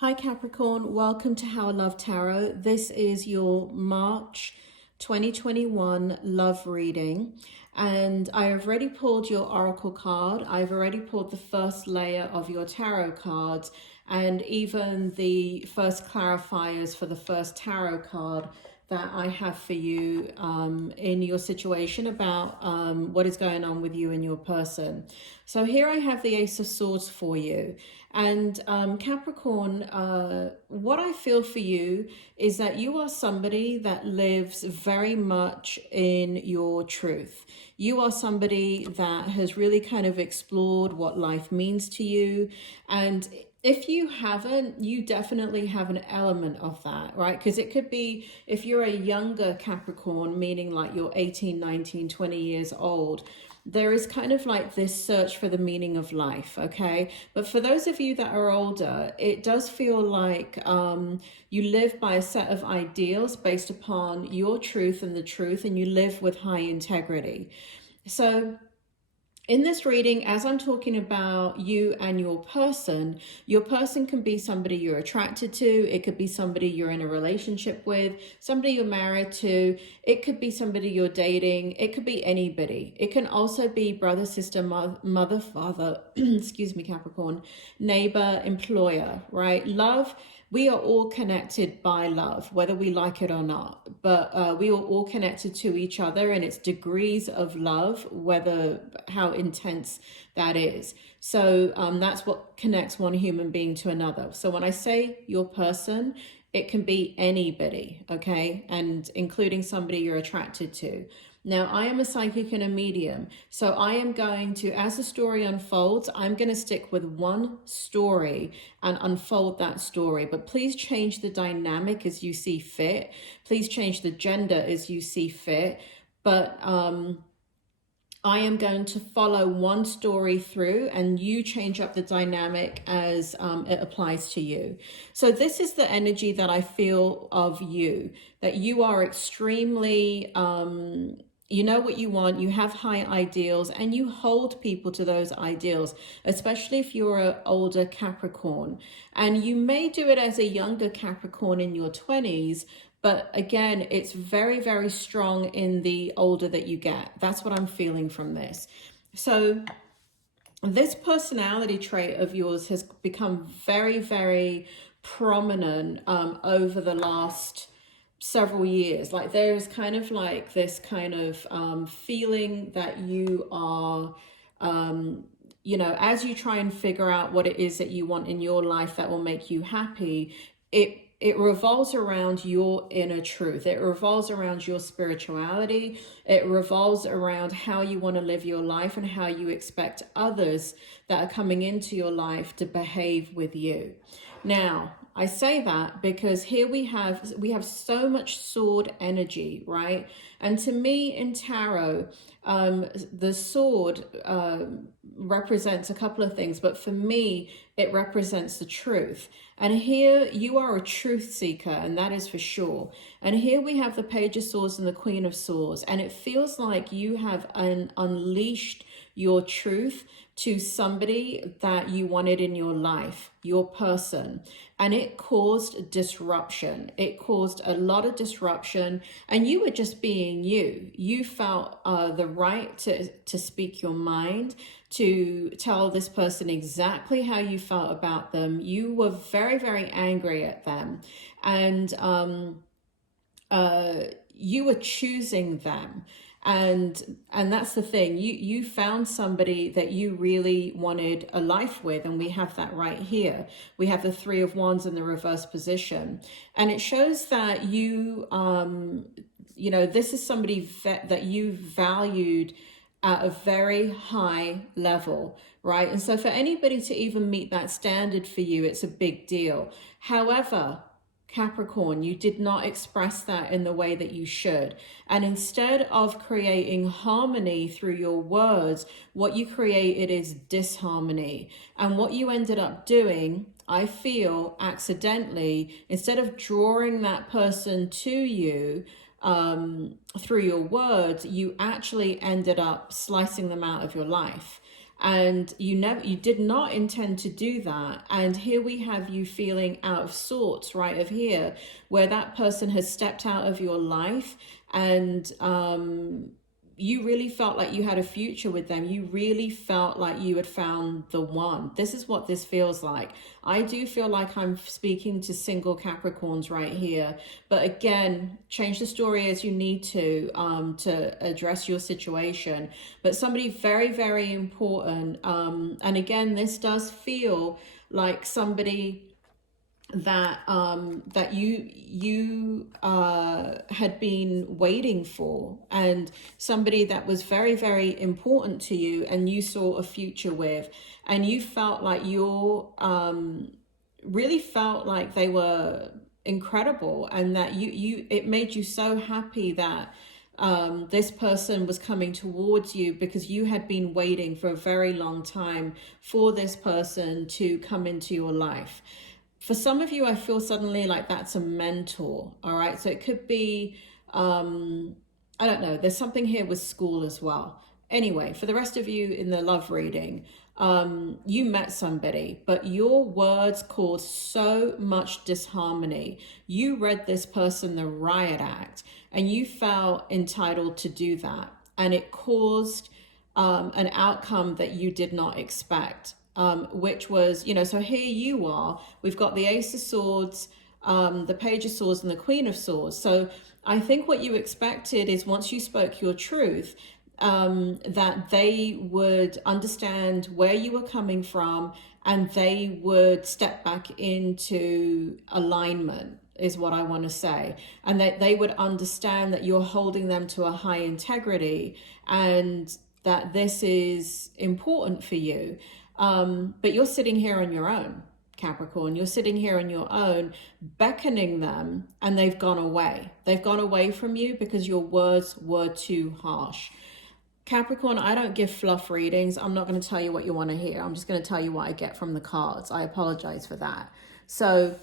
Hi Capricorn, welcome to How I Love Tarot. This is your March 2021 love reading, and I have already pulled your oracle card. I've already pulled the first layer of your tarot cards and even the first clarifiers for the first tarot card that I have for you in your situation about what is going on with you and your person. So here I have the Ace of Swords for you. And Capricorn, what I feel for you is that you are somebody that lives very much in your truth. You are somebody that has really kind of explored what life means to you. And if you haven't, you definitely have an element of that, right? Because it could be, if you're a younger Capricorn, meaning like you're 18, 19, 20 years old, there is kind of like this search for the meaning of life, okay? But for those of you that are older, it does feel like you live by a set of ideals based upon your truth and the truth, and you live with high integrity. So in this reading, as I'm talking about you and your person can be somebody you're attracted to. It could be somebody you're in a relationship with, somebody you're married to. It could be somebody you're dating. It could be anybody. It can also be brother, sister, mother, father, excuse me, Capricorn, neighbor, employer, right? Love. We are all connected by love, whether we like it or not, but we are all connected to each other, and it's degrees of love, whether how intense that is. So that's what connects one human being to another. So when I say your person, it can be anybody, okay? And including somebody you're attracted to. Now, I am a psychic and a medium, so I am going to, as the story unfolds, I'm going to stick with one story and unfold that story. But please change the dynamic as you see fit. Please change the gender as you see fit. But I am going to follow one story through, and you change up the dynamic as it applies to you. So this is the energy that I feel of you, that you are extremely, you know what you want, you have high ideals, and you hold people to those ideals, especially if you're an older Capricorn. And you may do it as a younger Capricorn in your 20s, but again, it's very, very strong in the older that you get. That's what I'm feeling from this. So this personality trait of yours has become very, very prominent over the last several years. Like there is kind of like this kind of feeling that you are, you know, as you try and figure out what it is that you want in your life that will make you happy, it revolves around your inner truth. It revolves around your spirituality. It revolves around how you want to live your life and how you expect others that are coming into your life to behave with you. Now, I say that because here we have so much sword energy, right? And to me in tarot, the sword represents a couple of things, but for me, it represents the truth. And here you are a truth seeker, and that is for sure. And here we have the Page of Swords and the Queen of Swords, and it feels like you have unleashed your truth to somebody that you wanted in your life, your person, and it caused disruption. It caused a lot of disruption, and you were just being you. You felt the right to speak your mind, to tell this person exactly how you felt about them. You were very, very angry at them, and you were choosing them. And that's the thing, you found somebody that you really wanted a life with, and we have that right here. We have the Three of Wands in the reverse position, and it shows that you you know, this is somebody that you valued at a very high level, right? And so for anybody to even meet that standard for you, it's a big deal. However, Capricorn, you did not express that in the way that you should. And instead of creating harmony through your words, what you created is disharmony. And what you ended up doing, I feel, accidentally, instead of drawing that person to you through your words, you actually ended up slicing them out of your life. and you did not intend to do that. And here we have you feeling out of sorts right of here, where that person has stepped out of your life, and you really felt like you had a future with them. You really felt like you had found the one. This is what this feels like. I do feel like I'm speaking to single Capricorns right here. But again, change the story as you need to address your situation. But somebody very, very important. And again, this does feel like somebody that that you had been waiting for, and somebody that was very, very important to you, and you saw a future with, and you felt like really felt like they were incredible, and that it made you so happy that this person was coming towards you, because you had been waiting for a very long time for this person to come into your life. For some of you, I feel suddenly like that's a mentor, all right? So it could be, I don't know, there's something here with school as well. Anyway, for the rest of you in the love reading, you met somebody, but your words caused so much disharmony. You read this person the riot act, and you felt entitled to do that. And it caused an outcome that you did not expect. Which was, so here you are, we've got the Ace of Swords, the Page of Swords, and the Queen of Swords. So I think what you expected is, once you spoke your truth, that they would understand where you were coming from, and they would step back into alignment, is what I want to say. And that they would understand that you're holding them to a high integrity, and that this is important for you. But you're sitting here on your own, Capricorn. You're sitting here on your own, beckoning them, and they've gone away. They've gone away from you because your words were too harsh. Capricorn, I don't give fluff readings. I'm not going to tell you what you want to hear. I'm just going to tell you what I get from the cards. I apologize for that. So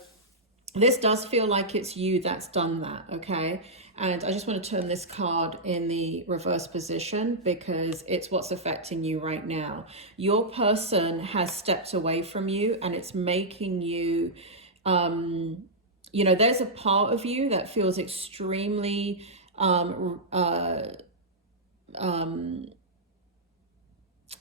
this does feel like it's you that's done that, okay? And I just want to turn this card in the reverse position, because it's what's affecting you right now. Your person has stepped away from you, and it's making you, there's a part of you that feels extremely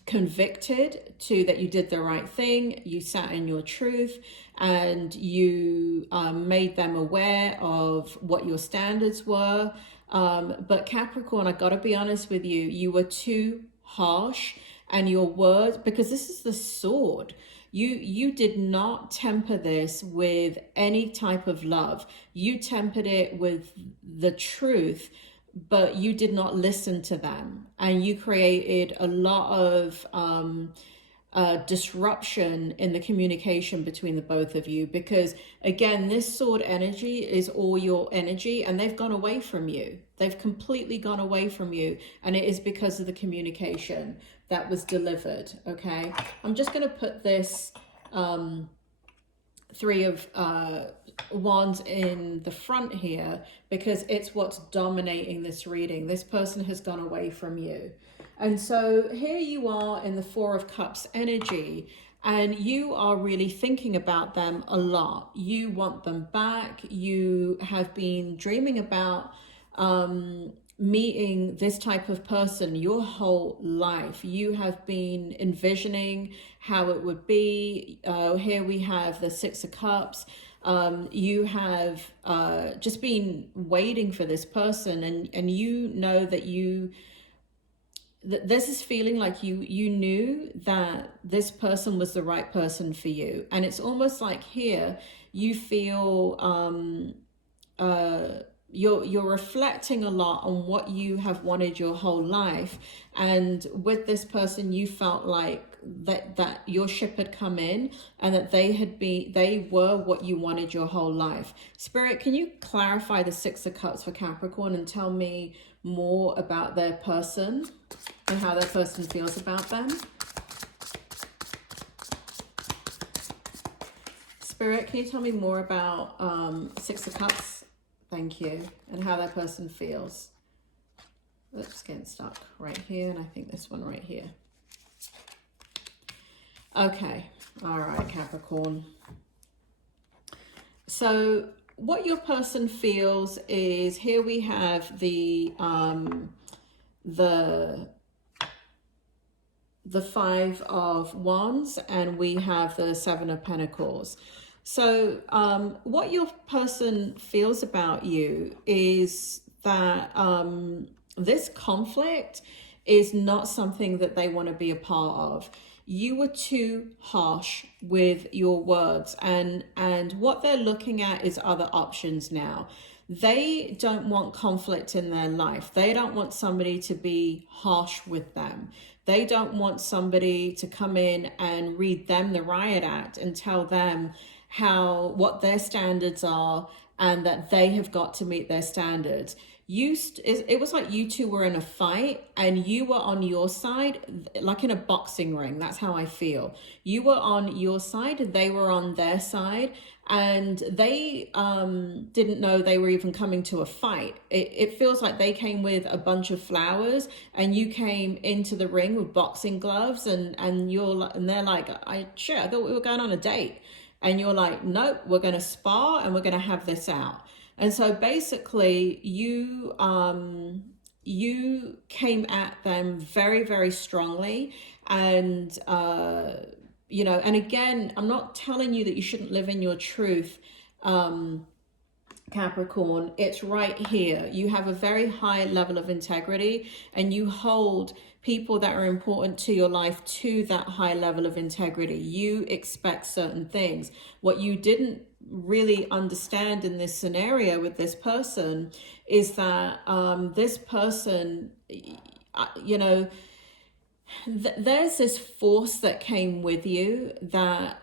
convicted that you did the right thing, you sat in your truth, and you made them aware of what your standards were. But Capricorn, I gotta be honest with you, you were too harsh, and your words, because this is the sword, you did not temper this with any type of love. You tempered it with the truth, but you did not listen to them, and you created a lot of disruption in the communication between the both of you, because again, this sword energy is all your energy, and they've gone away from you. They've completely gone away from you, and it is because of the communication that was delivered, okay? I'm just going to put this Three of Wands in the front here, because it's what's dominating this reading. This person has gone away from you. And so here you are in the Four of Cups energy, and you are really thinking about them a lot. You want them back. You have been dreaming about meeting this type of person your whole life. You have been envisioning how it would be. Here we have the Six of Cups. You have just been waiting for this person, and you know that there's this feeling like you knew that this person was the right person for you. And it's almost like here you feel you're reflecting a lot on what you have wanted your whole life, and with this person you felt like that your ship had come in, and that they were what you wanted your whole life. Spirit, can you clarify the Six of Cups for Capricorn and tell me more about their person and how their person feels about them? Spirit, can you tell me more about Six of Cups? Thank you. And how that person feels. Let's get stuck right here, and I think this one right here. Okay. All right, Capricorn. So what your person feels is, here we have the Five of Wands, and we have the Seven of Pentacles. So what your person feels about you is that this conflict is not something that they want to be a part of. You were too harsh with your words, and what they're looking at is other options now. They don't want conflict in their life. They don't want somebody to be harsh with them. They don't want somebody to come in and read them the riot act and tell them what their standards are, and that they have got to meet their standards. It was like you two were in a fight, and you were on your side, like in a boxing ring. That's how I feel. You were on your side, they were on their side, and they didn't know they were even coming to a fight. It feels like they came with a bunch of flowers, and you came into the ring with boxing gloves, and they're like, I thought we were going on a date. And you're like, nope, we're going to spar and we're going to have this out. And so basically you came at them very, very strongly. And, you know, and again, I'm not telling you that you shouldn't live in your truth, Capricorn. It's right here. You have a very high level of integrity, and you hold people that are important to your life to that high level of integrity. You expect certain things. What you didn't really understand in this scenario with this person is that this person, you know, there's this force that came with you that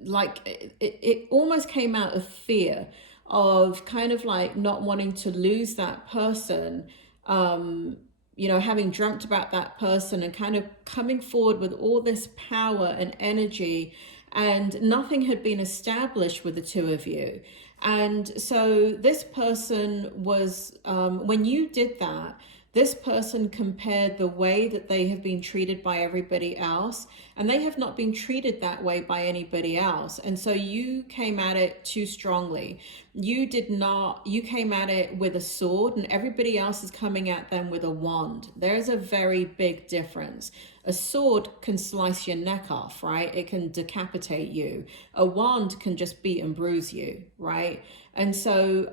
like it almost came out of fear of kind of like not wanting to lose that person, you know, having dreamt about that person and kind of coming forward with all this power and energy, and nothing had been established with the two of you. And so this person was, when you did that, this person compared the way that they have been treated by everybody else, and they have not been treated that way by anybody else. And so you came at it too strongly. You came at it with a sword, and everybody else is coming at them with a wand. There's a very big difference. A sword can slice your neck off, right? It can decapitate you. A wand can just beat and bruise you, right? And so,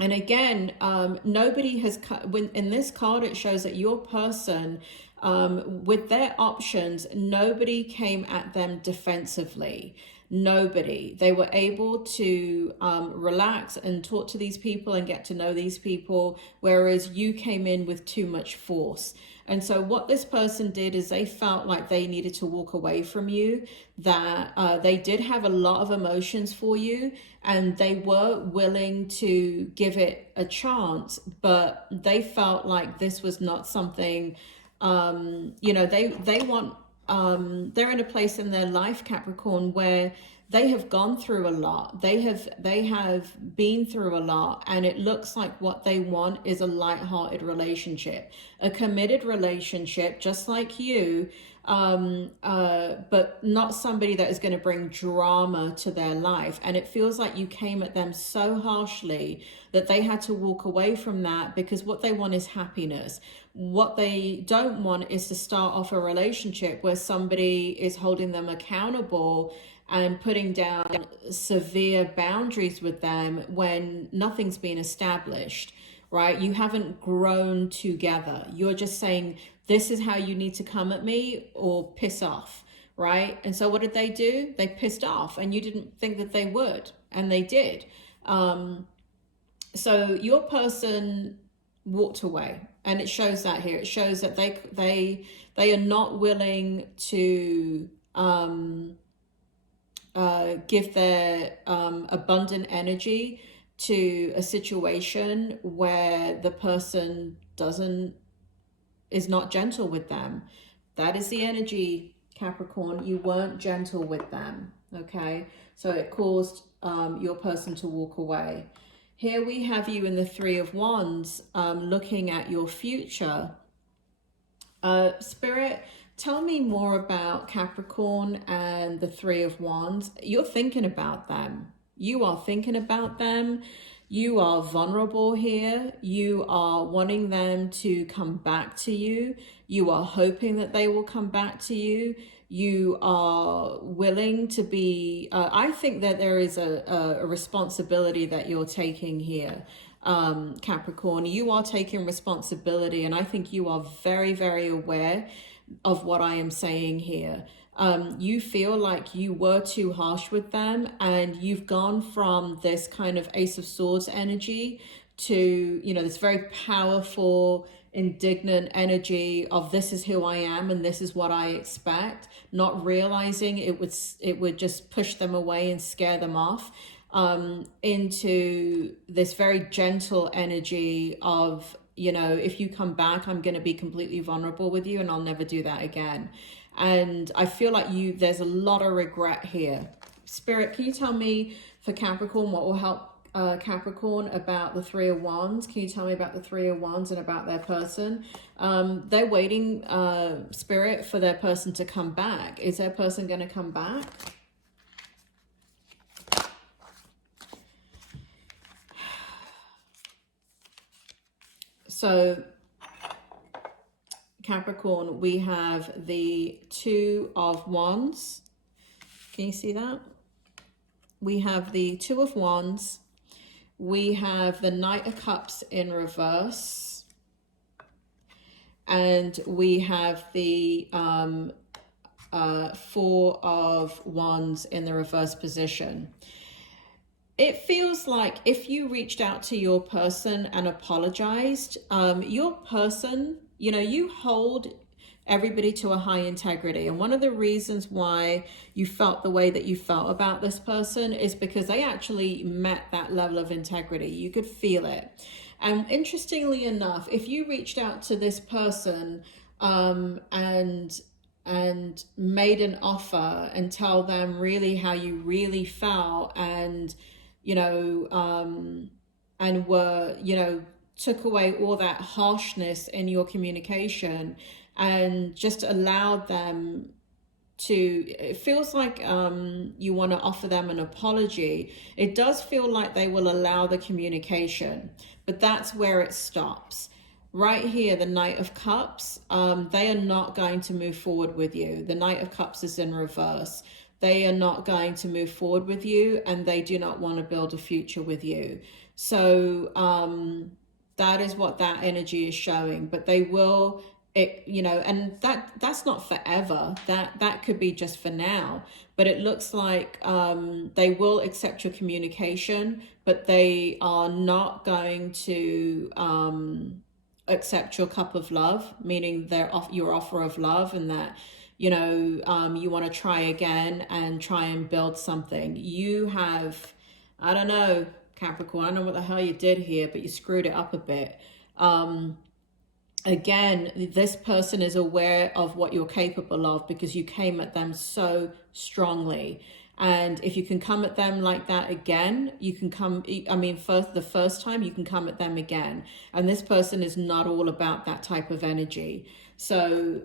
and again, nobody has, in this card, it shows that your person, with their options, nobody came at them defensively. Nobody. They were able to relax and talk to these people and get to know these people, whereas you came in with too much force. And so what this person did is they felt like they needed to walk away from you, that they did have a lot of emotions for you, and they were willing to give it a chance, but they felt like this was not something, you know, they want, they're in a place in their life, Capricorn, where they have gone through a lot. They have been through a lot, and it looks like what they want is a light-hearted relationship, a committed relationship, just like you, but not somebody that is going to bring drama to their life. And it feels like you came at them so harshly that they had to walk away from that, because what they want is happiness. What they don't want is to start off a relationship where somebody is holding them accountable and putting down severe boundaries with them when nothing's been established, right? You haven't grown together. You're just saying, this is how you need to come at me, or piss off, right? And so what did they do? They pissed off, and you didn't think that they would, and they did. So your person walked away, and it shows that here. It shows that they are not willing to give their abundant energy to a situation where the person is not gentle with them. That is the energy, Capricorn. You weren't gentle with them, okay? So it caused your person to walk away. Here we have you in the Three of Wands, looking at your future. Spirit, tell me more about Capricorn and the Three of Wands. You're thinking about them. You are thinking about them. You are vulnerable here. You are wanting them to come back to you. You are hoping that they will come back to you. You are willing to be, I think that there is a responsibility that you're taking here, Capricorn. You are taking responsibility, and I think you are very, very aware of what I am saying here. You feel like you were too harsh with them, and you've gone from this kind of Ace of Swords energy to, you know, this very powerful, indignant energy of this is who I am and this is what I expect, not realizing it would just push them away and scare them off, into this very gentle energy of, you know, if you come back, I'm going to be completely vulnerable with you and I'll never do that again. And I feel like there's a lot of regret here. Spirit, can you tell me for Capricorn what will help Capricorn about the Three of Wands? Can you tell me about the Three of Wands and about their person? They're waiting, Spirit, for their person to come back. Is their person going to come back? So Capricorn, we have the Two of Wands. Can you see that? We have the Two of Wands. We have the Knight of Cups in reverse. And we have the Four of Wands in the reverse position. It feels like if you reached out to your person and apologized, your person, you know, you hold everybody to a high integrity. And one of the reasons why you felt the way that you felt about this person is because they actually met that level of integrity. You could feel it. And interestingly enough, if you reached out to this person and made an offer and tell them really how you really felt, and you know, and were, you know, took away all that harshness in your communication and just allowed them to, it feels like you want to offer them an apology. It does feel like they will allow the communication, but that's where it stops. Right here, the Knight of Cups, they are not going to move forward with you. The Knight of Cups is in reverse. They are not going to move forward with you, and they do not want to build a future with you. So that is what that energy is showing. But they will, you know, and that's not forever. That could be just for now. But it looks like they will accept your communication, but they are not going to accept your cup of love, meaning your offer of love, and that, you know, you want to try again and try and build something. You have, I don't know, Capricorn, I don't know what the hell you did here, but you screwed it up a bit. Again, this person is aware of what you're capable of because you came at them so strongly. And if you can come at them like that again, you can come, I mean, the first time you can come at them again. And this person is not all about that type of energy. So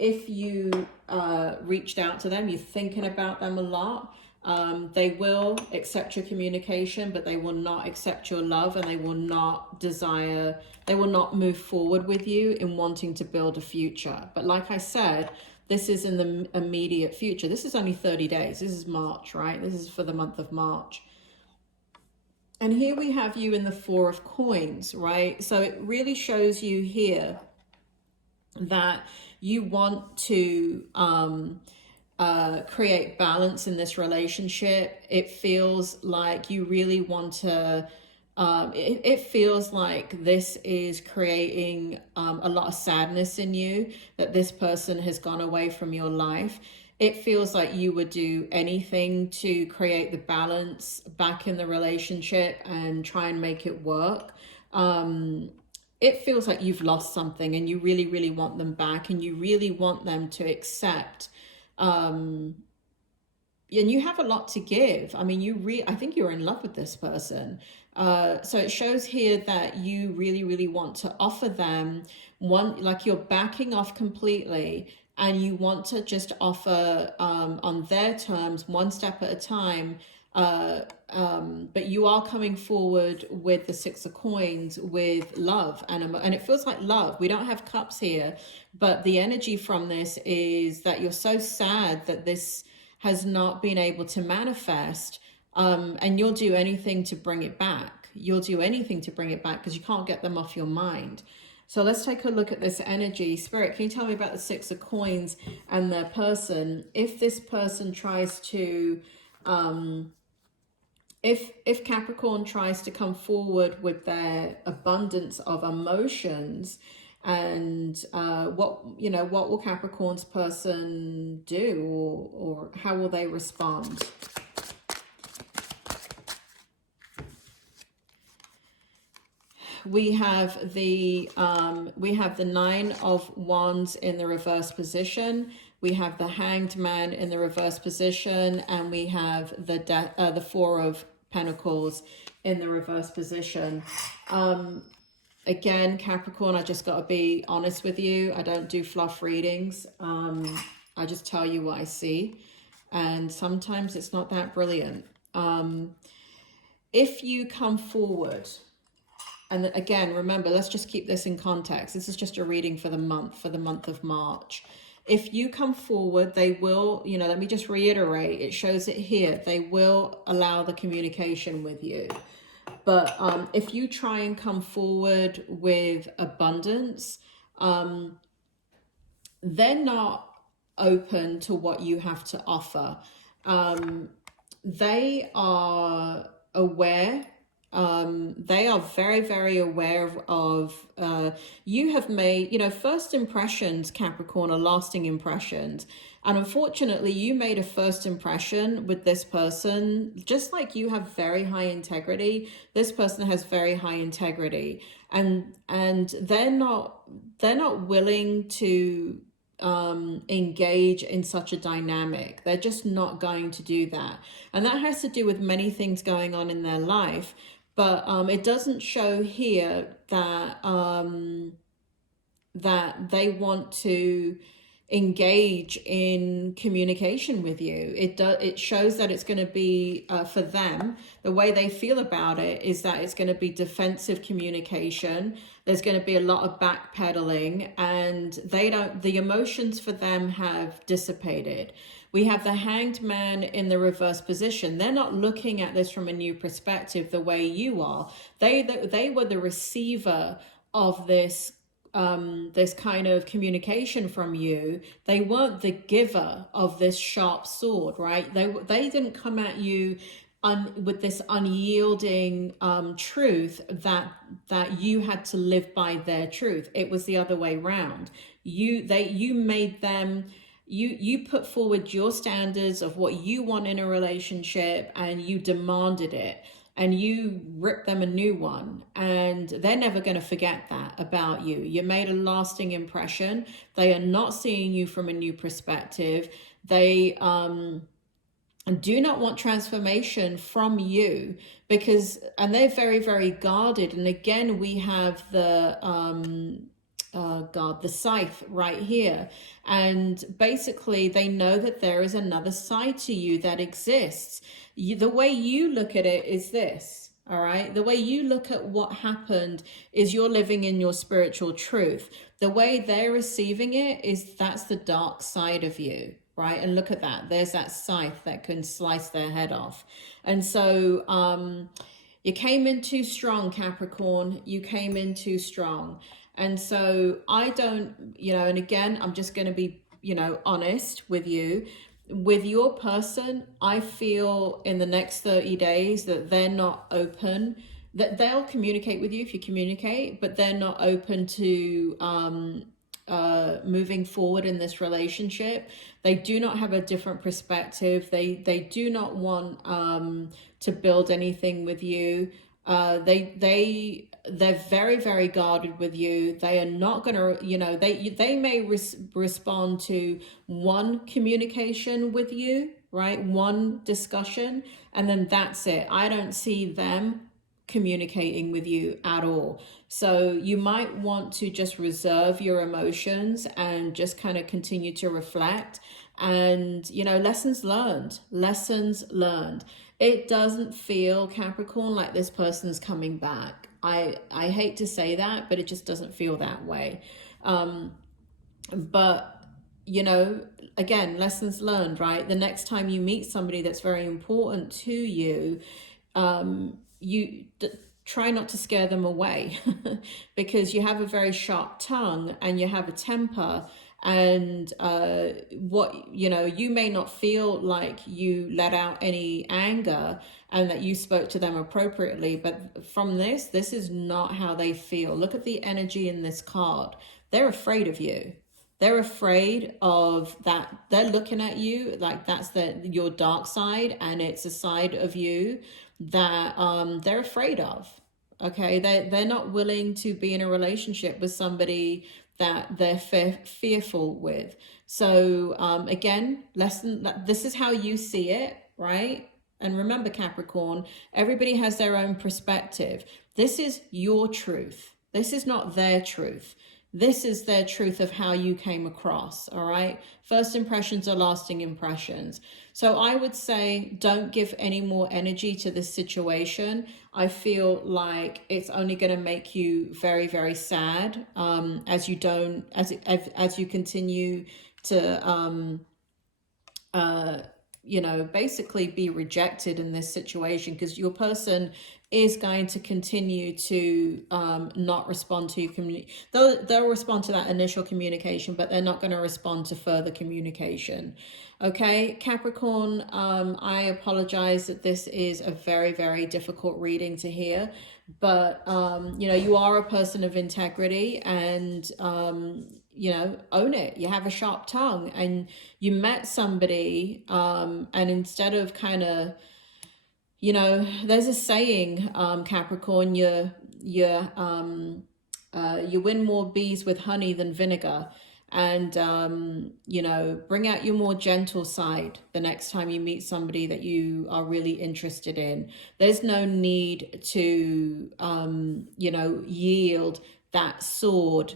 if you reached out to them, you're thinking about them a lot, they will accept your communication, but they will not accept your love, and they will not move forward with you in wanting to build a future. But like I said, this is in the immediate future. This is only 30 days. This is March, right? This is for the month of March. And here we have you in the Four of Coins, right? So it really shows you here that you want to create balance in this relationship. It feels like you really want to, it feels like this is creating a lot of sadness in you, that this person has gone away from your life. It feels like you would do anything to create the balance back in the relationship and try and make it work. It feels like you've lost something and you really, really want them back, and you really want them to accept, you and you have a lot to give. I mean, I think you're in love with this person. So it shows here that you really, really want to offer them one, like you're backing off completely, and you want to just offer on their terms, one step at a time. But you are coming forward with the Six of Coins with love, and it feels like love. We don't have cups here, but the energy from this is that you're so sad that this has not been able to manifest, and you'll do anything to bring it back. You'll do anything to bring it back because you can't get them off your mind. So let's take a look at this energy. Spirit, can you tell me about the Six of Coins and their person? If this person tries to, if Capricorn tries to come forward with their abundance of emotions, and what will Capricorn's person do, or how will they respond? We have the Nine of Wands in the reverse position. We have the Hanged Man in the reverse position, and we have the Four of Pentacles in the reverse position. Again, Capricorn, I just got to be honest with you. I don't do fluff readings. I just tell you what I see, and sometimes it's not that brilliant. If you come forward, and again, remember, let's just keep this in context. This is just a reading for the month of March. If you come forward, they will, let me just reiterate, it shows it here. They will allow the communication with you. But if you try and come forward with abundance, they're not open to what you have to offer. They are aware. They are very, very aware of you have made, first impressions, Capricorn, are lasting impressions. And unfortunately, you made a first impression with this person. Just like you have very high integrity, this person has very high integrity. And they're not willing to engage in such a dynamic. They're just not going to do that. And that has to do with many things going on in their life. But it doesn't show here that that they want to engage in communication with you. It shows that it's going to be for them, the way they feel about it is that it's going to be defensive communication. There's going to be a lot of backpedaling, and the emotions for them have dissipated. We have the Hanged Man in the reverse position. They're not looking at this from a new perspective the way you are. They were the receiver of this kind of communication from you. They weren't the giver of this sharp sword, right? They didn't come at you with this unyielding truth that you had to live by their truth. It was the other way around. You made them. You put forward your standards of what you want in a relationship, and you demanded it, and you ripped them a new one, and they're never going to forget that about you. You made a lasting impression. They are not seeing you from a new perspective. They do not want transformation from you, and they're very, very guarded. And again, we have the the scythe right here. And basically they know that there is another side to you that exists. The way you look at it is this, all right? The way you look at what happened is you're living in your spiritual truth. The way they're receiving it is that's the dark side of you, right? And look at that. There's that scythe that can slice their head off. And so you came in too strong, Capricorn. You came in too strong. And so I don't, and again, I'm just going to be, honest with you. With your person, I feel in the next 30 days that they're not open, that they'll communicate with you if you communicate, but they're not open to moving forward in this relationship. They do not have a different perspective. They do not want to build anything with you. They're very, very guarded with you. They are not going to, they may respond to one communication with you, right? One discussion, and then that's it. I don't see them communicating with you at all. So you might want to just reserve your emotions and just kind of continue to reflect. And, you know, lessons learned, lessons learned. It doesn't feel, Capricorn, like this person's coming back. I hate to say that, but it just doesn't feel that way. But, you know, again, lessons learned, right? The next time you meet somebody that's very important to you, try not to scare them away because you have a very sharp tongue and you have a temper, and you may not feel like you let out any anger and that you spoke to them appropriately, but from this is not how they feel. Look at the energy in this card. They're afraid of you. They're afraid of that. They're looking at you like that's your dark side, and it's a side of you that they're afraid of. Okay, they're not willing to be in a relationship with somebody that they're fearful with. So again, this is how you see it, right? And remember, Capricorn, everybody has their own perspective. This is your truth. This is not their truth. This is their truth of how you came across, all right? First impressions are lasting impressions. So I would say don't give any more energy to this situation. I feel like it's only going to make you very, very sad as you continue to basically be rejected in this situation, because your person is going to continue to not respond to your community. They'll respond to that initial communication, but they're not going to respond to further communication. Okay, Capricorn, I apologize that this is a very, very difficult reading to hear, but you are a person of integrity, and own it. You have a sharp tongue, and you met somebody, and instead of kind of, there's a saying, Capricorn, you win more bees with honey than vinegar. And, bring out your more gentle side the next time you meet somebody that you are really interested in. There's no need to, yield that sword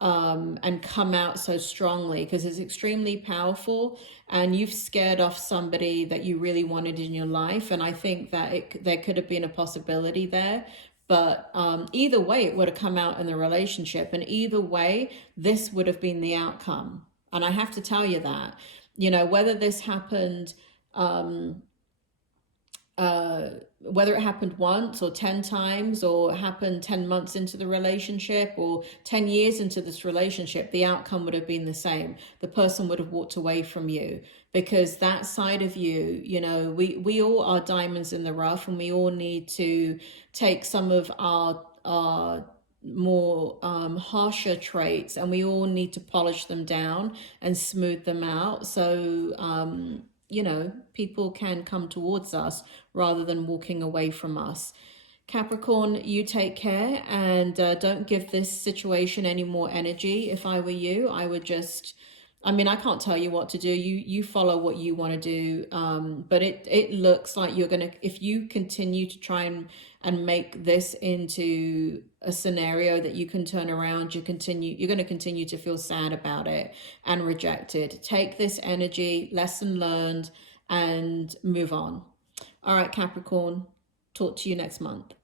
and come out so strongly, because it's extremely powerful, and you've scared off somebody that you really wanted in your life. And I think that there could have been a possibility there, but either way it would have come out in the relationship, and either way this would have been the outcome. And I have to tell you that, whether this happened whether it happened once or 10 times, or happened 10 months into the relationship or 10 years into this relationship, the outcome would have been the same. The person would have walked away from you, because that side of you, we all are diamonds in the rough, and we all need to take some of our more harsher traits, and we all need to polish them down and smooth them out. So people can come towards us rather than walking away from us. Capricorn, you take care, and don't give this situation any more energy. If I were you, I would just, I can't tell you what to do. You follow what you want to do. But it looks like you're going to, if you continue to try and make this into a scenario that you can turn around, you're going to continue to feel sad about it and rejected. Take this energy, lesson learned, and move on. All right, Capricorn, talk to you next month.